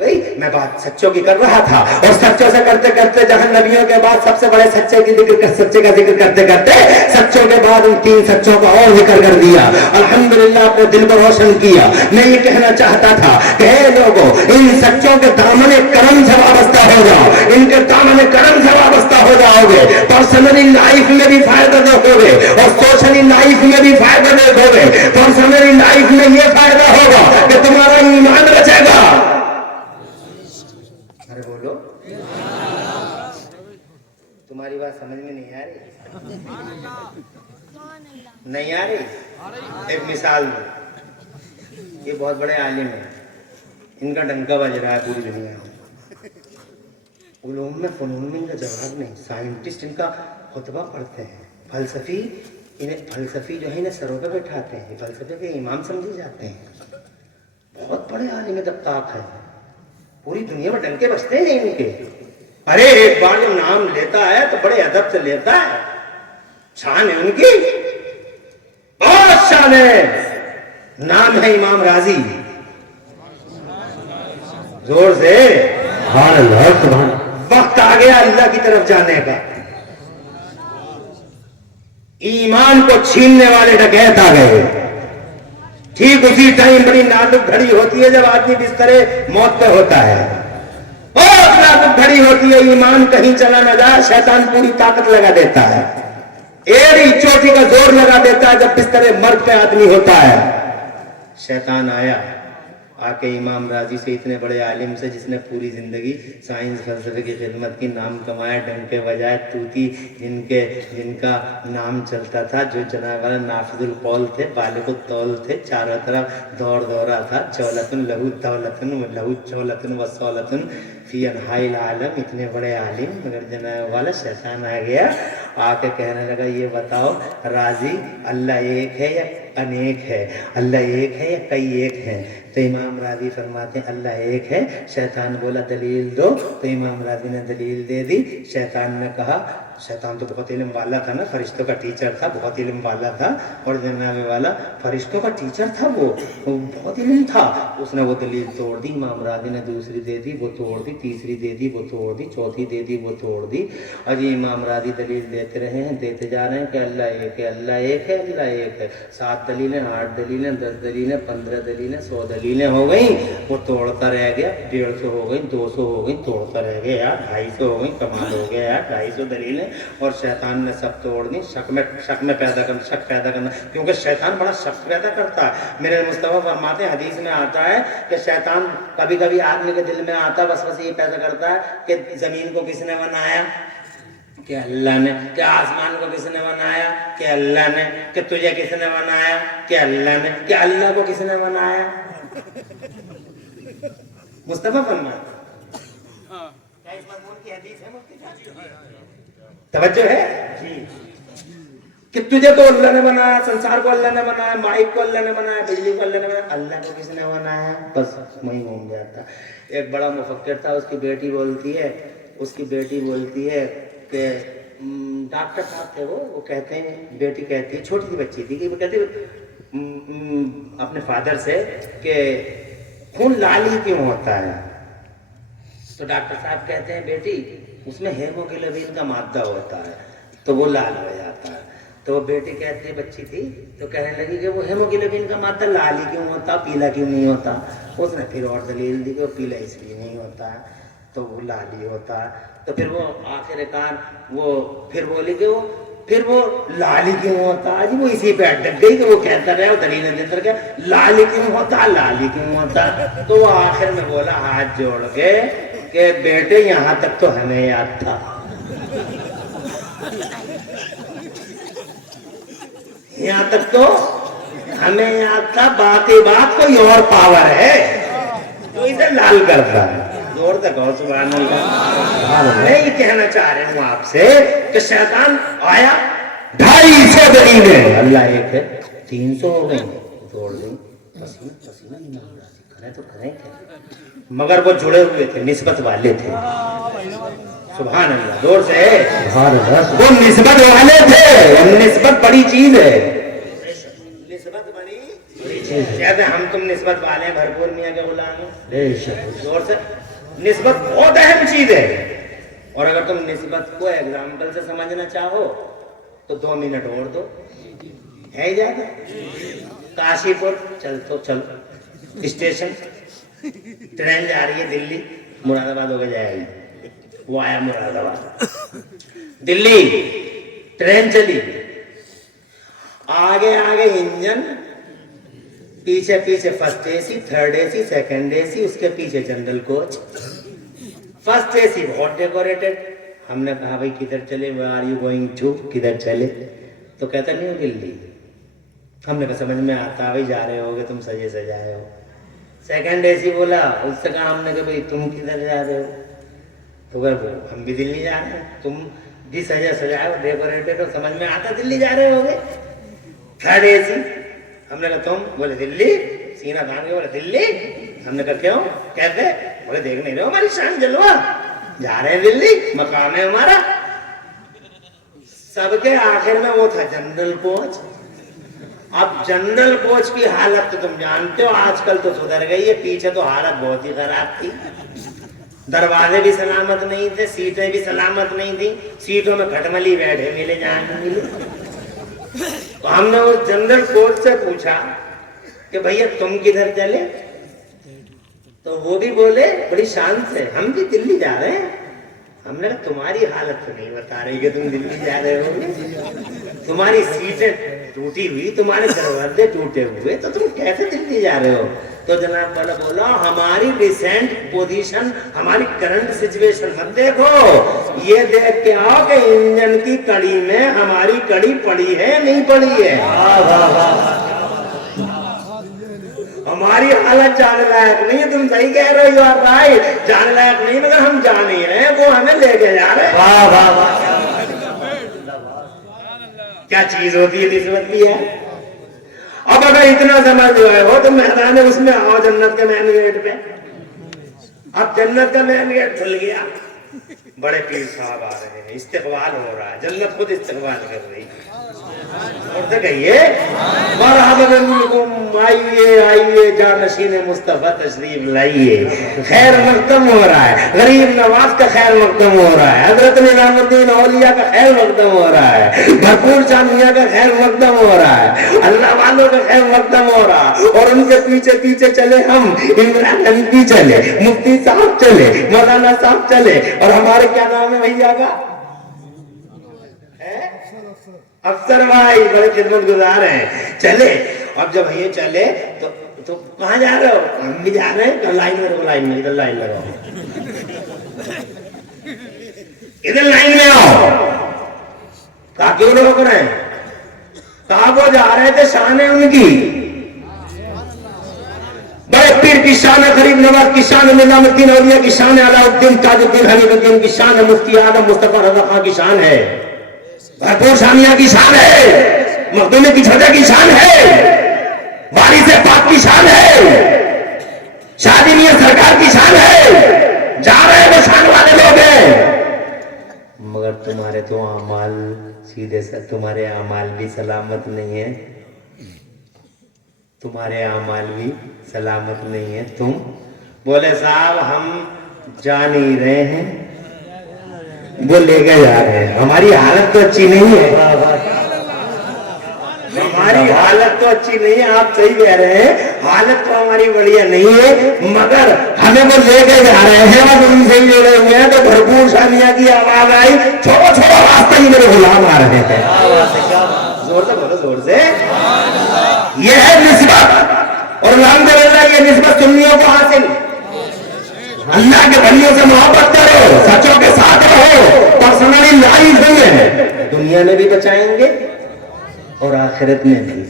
گئی میں بات سچوں کی کر رہا تھا اور سچوں سے کرتے کرتے جہاں نبیوں کے بعد سب سے بڑے سچے کا ذکر کرتے کرتے سچوں کے بعد ان 3 سچوں کا اور ذکر کر دیا. الحمدللہ اپنے دل کو روشن کیا. میں یہ کہنا چاہتا تھا کہ اے لوگوں ان سچوں کے دامن کرم سے وابستہ ہو جاؤ, ان کے دامن کرم سے وابستہ ہو جاؤ گے. پرسنلی لائف میں بھی فائدہ دیکھو گے اور سوشلی لائف میں بھی فائدہ دیکھو گے. پرسنلی لائف میں یہ فائدہ ہوگا کہ تمہارا ایمان بچے گا. ارے بولو, تمہاری بات سمجھ میں نہیں آ رہی؟ نہیں آ رہی؟ ایک مثال دو. یہ بہت بڑے عالم ہیں, ان کا ڈنکا بج رہا ہے پوری دنیا میں. علوم میں فنون میں ان کا جواب نہیں. سائنٹسٹ ان کا خطبہ پڑھتے ہیں. فلسفی جو ہے انہیں سروں پہ بیٹھاتے ہیں. فلسفے کے امام سمجھے جاتے ہیں. بہت بڑے عالم دقاق ہیں. پوری دنیا میں ڈنکے بجتے ہیں ان کے. ارے ایک بار جو نام لیتا ہے تو بڑے ادب سے لیتا ہے. شان ہے ان کی, بہت شان ہے. نام ہے امام راضی. زور سے سبحان اللہ سبحان. وقت آ گیا اللہ کی طرف جانے کا. ایمان کو چھیننے والے ڈکیت آ گئے. ٹھیک اسی ٹائم بڑی نازک گھڑی ہوتی ہے جب آدمی بسترے موت پہ ہوتا ہے. بہت نازک گھڑی ہوتی ہے, ایمان کہیں چلا نہ جائے. شیطان پوری طاقت لگا دیتا ہے, ایڑی چوٹی کا زور لگا دیتا ہے جب بسترے مرگ پہ آدمی ہوتا ہے. شیطان آیا, آ کے امام راضی سے, اتنے بڑے عالم سے جس نے پوری زندگی سائنس فلسفے کی خدمت کی, نام کمایا, ڈنکے بجائے, توتی جن کا نام چلتا تھا, جو جناب نافذ القول تھے, بالغ الطول تھے, چاروں طرف دورہ تھا. چولتن لہو دولتن و لہو چولتن و سولتن فی انحاء العالم. اتنے بڑے عالم, مگر جناب والا شیطان آ گیا, آ کے کہنے لگا یہ بتاؤ راضی اللہ ایک ہے یا انیک ہے؟ اللہ ایک ہے یا کئی ایک ہیں؟ تو امام راضی فرماتے ہیں اللہ ایک ہے. شیطان بولا دلیل دو, تو امام راضی نے دلیل دے دی. شیطان نے کہا, شیطان تو بہت علم والا تھا نا, فرشتوں کا ٹیچر تھا, بہت علم والا تھا, اور جناب والا فرشتوں کا ٹیچر تھا, وہ بہت علم تھا. اس نے وہ دلیل توڑ دی. امام راضی نے دوسری دے دی, وہ توڑ دی. تیسری دے دی, وہ توڑ دی. چوتھی دے دی, وہ توڑ دی. اور یہ امام راضی دلیل دیتے رہے ہیں, دیتے جا رہے ہیں کہ اللہ ایک ہے, اللہ ایک ہے, اللہ ایک ہے. 7 دلیلیں, 8 دلیلیں, 10 دلیلیں, 15 دلیلیں, 100 دلیلیں ہو گئیں. وہ توڑتا رہ گیا. 150 ہو گئی, 200 ہو گئی, توڑتا رہ گیا یار. 250 ہو گئی, کمال ہو گیا یار. 250 دلیلیں, اور شیطان نے سب توڑ دی. شک پیدا کرنا, کیونکہ شیطان بڑا شک پیدا کرتا ہے. میرے مصطفیٰ فرماتے ہیں, حدیث میں آتا ہے کہ شیطان کبھی کبھی آدمی کے دل میں آتا, بس یہ پیدا کرتا ہے کہ زمین کو کس نے بنایا؟ کہ اللہ نے. کہ آسمان کو کس نے بنایا؟ کہ اللہ نے. کہ تجھے کس نے بنایا؟ کہ اللہ نے. کہ اللہ کو کس نے بنایا؟ مصطفیٰ فرماتے کیا اس مضمون کی حدیث ہے مفتی صاحب؟ توجہ ہے جی. کہ تجھے تو اللہ نے بنایا, سنسار کو اللہ نے بنایا, مائک کو اللہ نے بنایا, بجلی کو اللہ نے بنایا, اللہ کو کس نے بنایا؟ بس وہیں گھوم جاتا. ایک بڑا مفکر تھا, اس کی بیٹی بولتی ہے کہ ڈاکٹر صاحب تھے وہ کہتے ہیں, بیٹی کہتی ہے, چھوٹی سی بچی تھی, کہ وہ کہتی اپنے فادر سے کہ خون لال ہی کیوں ہوتا ہے؟ تو ڈاکٹر صاحب کہتے ہیں بیٹی اس میں ہیموگلوبن کا مادہ ہوتا ہے تو وہ لال ہو جاتا ہے. تو وہ بیٹی کہتی ہے, بچی تھی, تو کہنے لگی کہ وہ ہیموگلوبن کا مادہ لال ہی کیوں ہوتا, پیلا کیوں نہیں ہوتا؟ اس نے پھر اور دلیل دی کہ وہ پیلا اس لیے نہیں ہوتا ہے, تو وہ لال ہی ہوتا ہے. تو پھر وہ آخر کار وہ پھر بولی کہ پھر وہ لال ہی کیوں ہوتا ہے؟ جی وہ اسی پہ اٹک گئی کہ وہ کہتا رہا, وہ دلیل اندر کیا لال ہی کیوں ہوتا, لال ہی کیوں ہوتا. تو وہ آخر میں بولا ہاتھ جوڑ کے کہ بیٹے یہاں تک تو ہمیں یاد تھا, یہاں تک تو ہمیں یاد تھا, باقی بات کوئی اور پاور ہے تو اسے لال کرتا ہے. زور تک ہو سبحان اللہ. میں یہ کہنا چاہ رہا ہوں آپ سے کہ شیطان آیا, 250 دلیلیں, اللہ ایک ہے, 300 ہو گئی, توڑ دیں. پسینہ امام راضی کریں تو کریں کیا, مگر وہ جڑے ہوئے تھے, نسبت والے تھے. سبحان اللہ, زور سے سبحان اللہ. وہ نسبت والے تھے. نسبت بڑی چیز ہے, نسبت بڑی کہتے ہم تم نسبت والے ہیں بھرپور میاں کے غلام ہیں. زور سے نسبت بہت اہم چیز ہے. اور اگر تم نسبت کو ایگزامپل سے سمجھنا چاہو تو 2 منٹ اور دو ہے زیادہ. کاشی پور چل تو چلو اسٹیشن ٹرین جا رہی ہے دلی مراد آباد ہو کے جائے گی. وہ آیا مراد آباد دلی ٹرین چلی آگے آگے انجن پیچھے پیچھے first a C third A C second A سی اس کے پیچھے جنرل کوچ. فرسٹ اے سی بہت ڈیکوریٹڈ. ہم نے کہا بھائی کدھر چلے where are you going to کدھر چلے تو کہتا نہیں ہو دلی. ہم نے کہا سمجھ میں آتا بھائی جا رہے ہوگے تم سجے سجائے ہو. سیکنڈ اے سی بولا اس سے کہا ہم نے کہ بھائی تم کدھر جا رہے ہو تو ہم بھی دلی جا رہے ہیں تم بھی سجے سجائے ہو ڈیکوریٹڈ ہو سمجھ میں آتا دلی جا رہے ہوگے. تھرڈ اے سی ہم نے کہا تم بولے دلی سینہ تان کے بولے دلی. ہم نے کہا کیوں کہتے بولے دیکھ نہیں رہے ہو ہماری شان جلوہ جا رہے ہیں دلی مقام ہے ہمارا. سب کے آخر میں وہ تھا جنرل کوچ. اب جنرل کوچ کی حالت تو تم جانتے ہو آج کل تو سدھر گئی ہے. پیچھے تو حالت بہت ہی خراب تھی. دروازے بھی سلامت نہیں تھے سیٹیں بھی سلامت نہیں تھی. سیٹوں میں کھٹملی بیٹھے ملے جان ملے. تو ہم نے اس جنرل کوچ سے پوچھا کہ بھیا تم کدھر چلے تو وہ بھی بولے بڑی شان سے ہم بھی دلی جا رہے ہیں. ہم نے کہا تمہاری حالت تو نہیں بتا رہی کہ تم دلی جا رہے ہو. تمہاری سیٹیں ٹوٹی ہوئی تمہارے دروازے ٹوٹے ہوئے تو تم کیسے دلی جا رہے ہو. تو جناب والا بولا ہماری ریسنٹ پوزیشن ہماری کرنٹ سچویشن مت دیکھو یہ دیکھ کے آؤ کہ انجن کی کڑی میں ہماری کڑی پڑی ہے نہیں پڑی ہے. ہماری حالت جانے لائق نہیں ہے. تم صحیح کہہ رہے ہو یو آر رائٹ جانے لائق نہیں مگر ہم جانے ہیں وہ ہمیں لے کے جا رہے ہیں. کیا چیز ہوتی ہے نسبت بھی ہے. اب اگر اتنا سمجھ رہے ہو تو میدان اس میں آؤ جنت کے مین گیٹ پہ. اب جنت کا مین گیٹ کھل گیا بڑے پیر صاحب آ رہے ہیں استقبال ہو رہا ہے. جنت خود استقبال کر رہی ہے. اور تو کہیے مرحبا بکم آئیے آئیے جانشین مصطفیٰ تشریف لائیے. خیر مقدم ہو رہا ہے. غریب نواز کا خیر مقدم ہو رہا ہے. حضرت نظام الدین اولیاء کا خیر مقدم ہو رہا ہے. بھرپور شامیہ کا خیر مقدم ہو رہا ہے. اللہ والوں کا خیر مقدم ہو رہا ہے. اور ان کے پیچھے پیچھے چلے ہم عمران نبی چلے مفتی صاحب چلے مولانا صاحب چلے اور ہمارے کیا نام ہے بھیا کا افسر بھائی بڑے خدمت گزار ہیں چلے. اب جب یہ چلے تو کہاں جا رہے ہو. ہم بھی جا رہے ہیں. لائن میں رکو لائن میں ادھر لائن لگاؤ ادھر لائن میں آؤ. کہا کیوں روک رہے ہیں. کہا وہ جا رہے تھے شان ہے ان کی بڑے پیر کی شان ہے غریب نواز کی شان ہے نظام الدین اولیاء کی شان ہے علاء الدین تاج الدین حمید الدین کی شان ہے مفتی اعظم مصطفیٰ رضا خان کی شان ہے. بھرپور شامیہ کی شان ہے. مخدومی کی چھوٹے کی شان ہے. وارث پاک کی شان ہے. شادی میاں سرکار کی شان ہے. جا رہے وہ شان والے لوگ ہیں مگر تمہارے تو اعمال سیدھے سے تمہارے اعمال بھی سلامت نہیں ہے. تمہارے اعمال بھی سلامت نہیں ہے. تم بولے صاحب ہم جا نہیں رہے ہیں وہ لے کے جا رہے ہیں. ہماری حالت تو اچھی نہیں ہے. ہماری حالت تو اچھی نہیں ہے. آپ صحیح کہہ رہے ہیں حالت تو ہماری بڑھیا نہیں ہے مگر ہمیں وہ لے کے جا رہے ہیں اور ان سے جڑے ہوئے ہیں. تو بھرپور شامیہ کی آواز آئی چھوڑو چھوڑو راستہ ہی میرے غلام آ رہے ہیں. زور سے بولو زور سے. یہ ہے نسبت اور الحمدللہ یہ نسبت سنیوں کو حاصل. اللہ کے بندوں سے محبت کرو سچوں کے ساتھ رہو. پرسنلی لائف ہوئی ہے دنیا میں بھی بچائیں گے اور آخرت میں بھی.